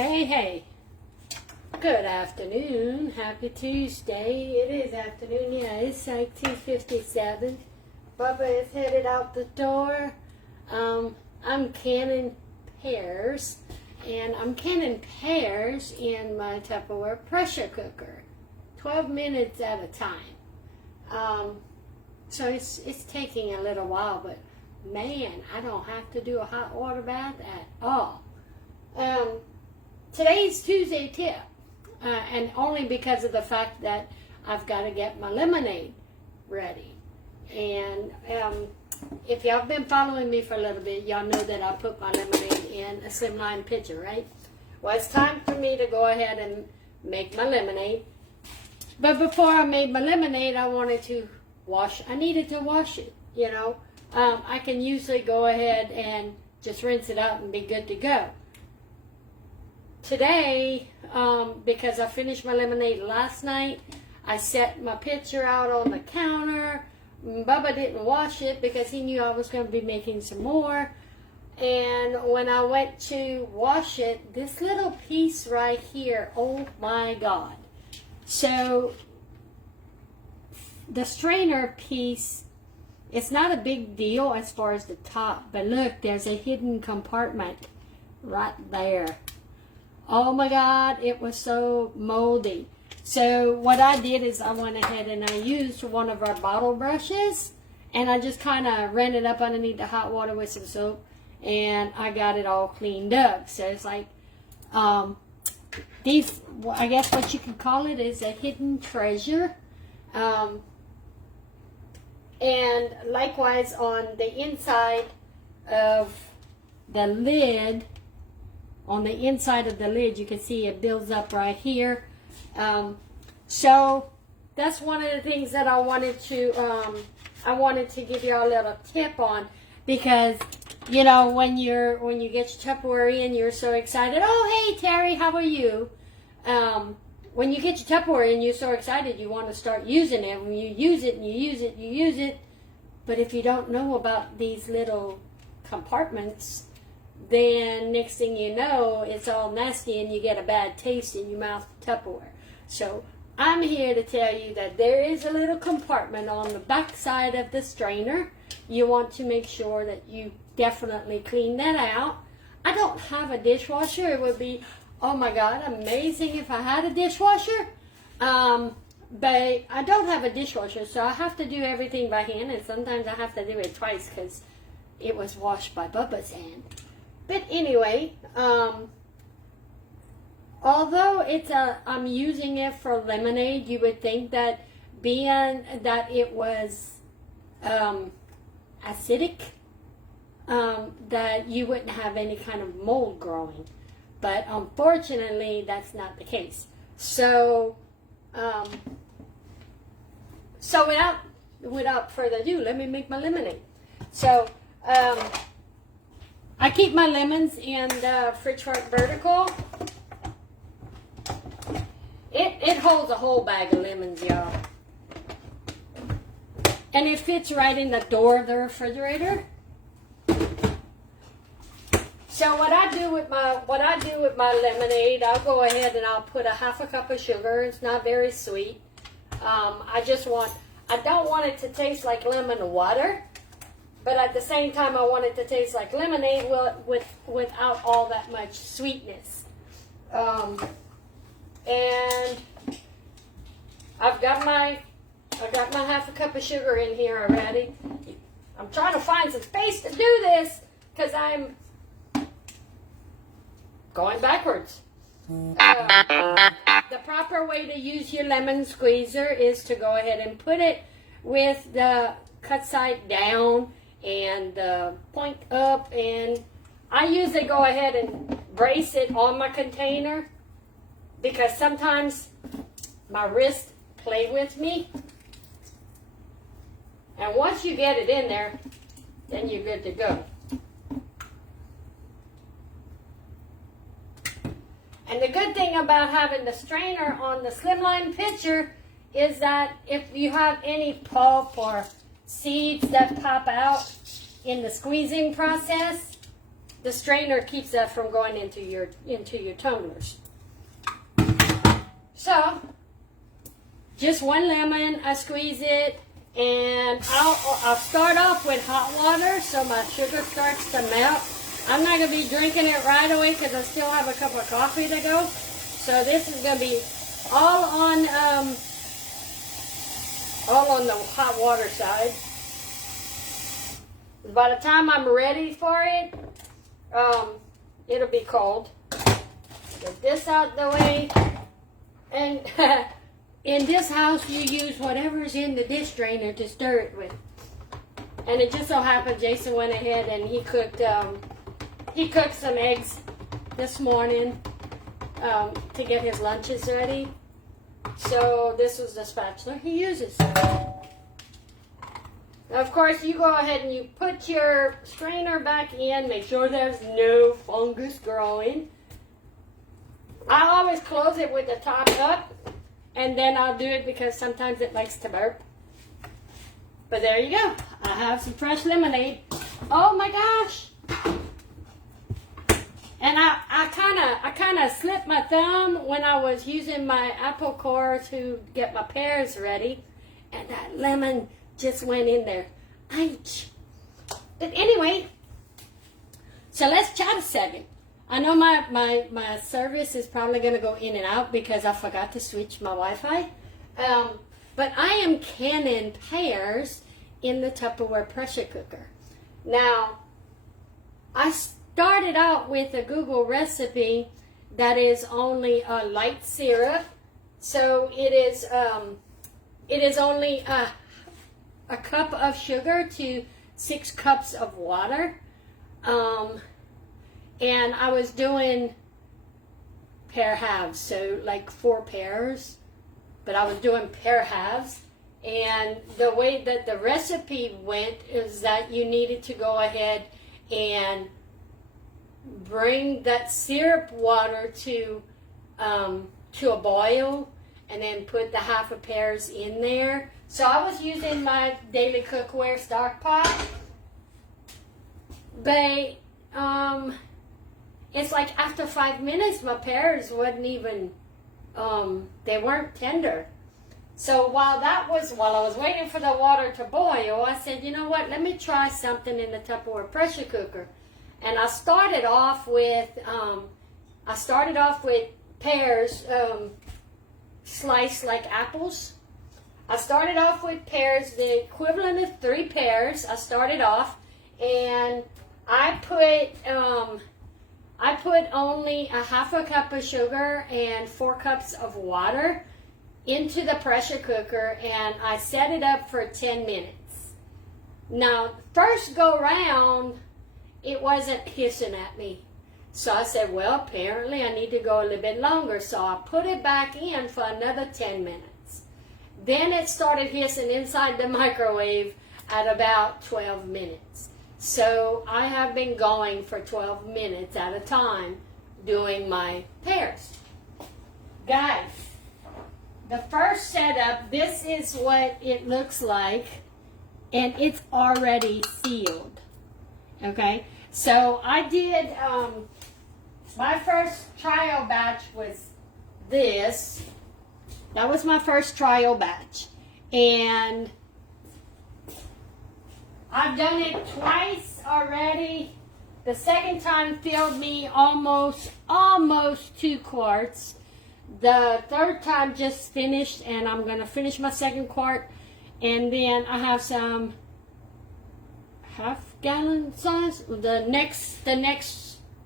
Hey, hey. Good afternoon. Happy Tuesday. It is afternoon. Yeah, it's like 2:57. Bubba is headed out the door. I'm canning pears. And I'm canning pears in my Tupperware Pressure Cooker. 12 minutes at a time. So it's taking a little while, but man, I don't have to do a hot water bath at all. Today's Tuesday tip, and only because of the fact that I've got to get my lemonade ready. And if y'all been following me for a little bit, y'all know that I put my lemonade in a Slimline Pitcher, right? Well, it's time for me to go ahead and make my lemonade. But before I made my lemonade, I needed to wash it, you know. I can usually go ahead and just rinse it out and be good to go. Today, because I finished my lemonade last night, I set my pitcher out on the counter. Bubba didn't wash it because he knew I was going to be making some more. And when I went to wash it, this little piece right here, oh my God. So, the strainer piece, it's not a big deal as far as the top, but look, there's a hidden compartment right there. Oh my God, it was so moldy. So what I did is I went ahead and I used one of our bottle brushes and I just kind of ran it up underneath the hot water with some soap and I got it all cleaned up. So it's like, these, I guess what you could call it is a hidden treasure. And likewise on the inside of the lid, you can see it builds up right here. So that's one of the things that I wanted to give you a little tip on, because you know when you get your Tupperware in, you're so excited. Oh, hey Terry, how are you? When you get your Tupperware in, you're so excited you want to start using it. When you use it and you use it, but if you don't know about these little compartments, then next thing you know, it's all nasty and you get a bad taste in your mouth of Tupperware. So I'm here to tell you that there is a little compartment on the back side of the strainer. You want to make sure that you definitely clean that out. I don't have a dishwasher. It would be, oh my God, amazing if I had a dishwasher. But I don't have a dishwasher, so I have to do everything by hand, and sometimes I have to do it twice because it was washed by Bubba's hand. But anyway, although I'm using it for lemonade, you would think that being that it was acidic, that you wouldn't have any kind of mold growing. But unfortunately, that's not the case. So, without further ado, let me make my lemonade. So, I keep my lemons in the fridge front vertical. It holds a whole bag of lemons, y'all. And it fits right in the door of the refrigerator. So what I do with my lemonade, I'll go ahead and I'll put a half a cup of sugar. It's not very sweet. I don't want it to taste like lemon water. But at the same time, I want it to taste like lemonade without all that much sweetness. And I've got my half a cup of sugar in here already. I'm trying to find some space to do this because I'm going backwards. The proper way to use your lemon squeezer is to go ahead and put it with the cut side down and the point up, and I usually go ahead and brace it on my container because sometimes my wrists play with me, and once you get it in there, then you're good to go. And the good thing about having the strainer on the Slimline Pitcher is that if you have any pulp or seeds that pop out in the squeezing process, the strainer keeps that from going into your tumblers. So, just one lemon, I squeeze it, and I'll start off with hot water so my sugar starts to melt. I'm not going to be drinking it right away because I still have a cup of coffee to go. So this is going to be all on the hot water side. By the time I'm ready for it, it'll be cold. Get this out the way. And in this house, you use whatever's in the dish drainer to stir it with. And it just so happened Jason went ahead and he cooked some eggs this morning to get his lunches ready. So this was the spatula he uses. Now, of course, you go ahead and you put your strainer back in. Make sure there's no fungus growing. I always close it with the top up, and then I'll do it because sometimes it likes to burp. But there you go. I have some fresh lemonade. Oh my gosh! And I kind of slipped my thumb when I was using my apple core to get my pears ready, and that lemon just went in there. Ouch! But anyway, so let's chat a second. I know my service is probably going to go in and out because I forgot to switch my Wi-Fi. But I am canning pears in the Tupperware Pressure Cooker. Now, I started out with a Google recipe that is only a light syrup. So it is only a cup of sugar to 6 cups of water. And I was doing pear halves, so like 4 pears, but I was doing pear halves. And the way that the recipe went is that you needed to go ahead and bring that syrup water to a boil, and then put the half of pears in there. So I was using my daily cookware stock pot, but it's like after 5 minutes, my pears wasn't even, they weren't tender. So while I was waiting for the water to boil, I said, you know what, let me try something in the Tupperware pressure cooker. And I started off with pears sliced like apples. I started off with pears, the equivalent of 3 pears. I started off, and I put only a half a cup of sugar and 4 cups of water into the pressure cooker, and I set it up for 10 minutes. Now, first go round, it wasn't hissing at me. So I said, well, apparently I need to go a little bit longer. So I put it back in for another 10 minutes. Then it started hissing inside the microwave at about 12 minutes. So I have been going for 12 minutes at a time doing my pears. Guys, the first setup, this is what it looks like, and it's already sealed. Okay, so I did, my first trial batch was this. That was my first trial batch. And I've done it twice already. The second time filled me almost 2 quarts. The third time just finished, and I'm going to finish my second quart. And then I have some half-gallon size, the next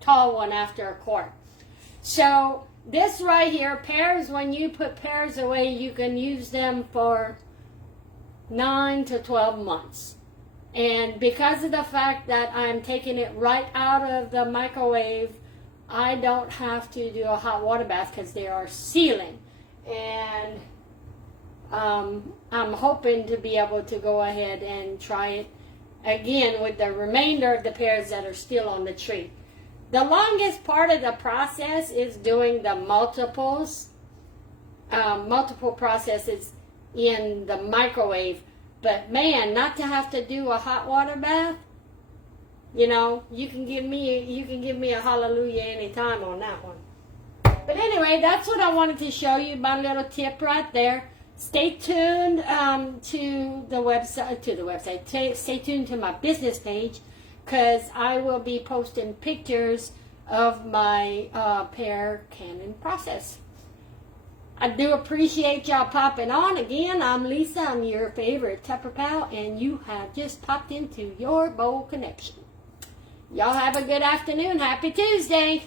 tall one after a quart. So this right here, pears, when you put pears away, you can use them for 9 to 12 months. And because of the fact that I'm taking it right out of the microwave, I don't have to do a hot water bath because they are sealing. And I'm hoping to be able to go ahead and try it again with the remainder of the pears that are still on the tree. The longest part of the process is doing the multiple processes in the microwave. But man, not to have to do a hot water bath, You know, you can give me a hallelujah anytime on that one. But anyway, that's what I wanted to show you, my little tip right there. Stay tuned to the website. Stay tuned to my business page, because I will be posting pictures of my pear canning process. I do appreciate y'all popping on. Again, I'm Lisa. I'm your favorite Tupper Pal, and you have just popped into your bowl connection. Y'all have a good afternoon. Happy Tuesday.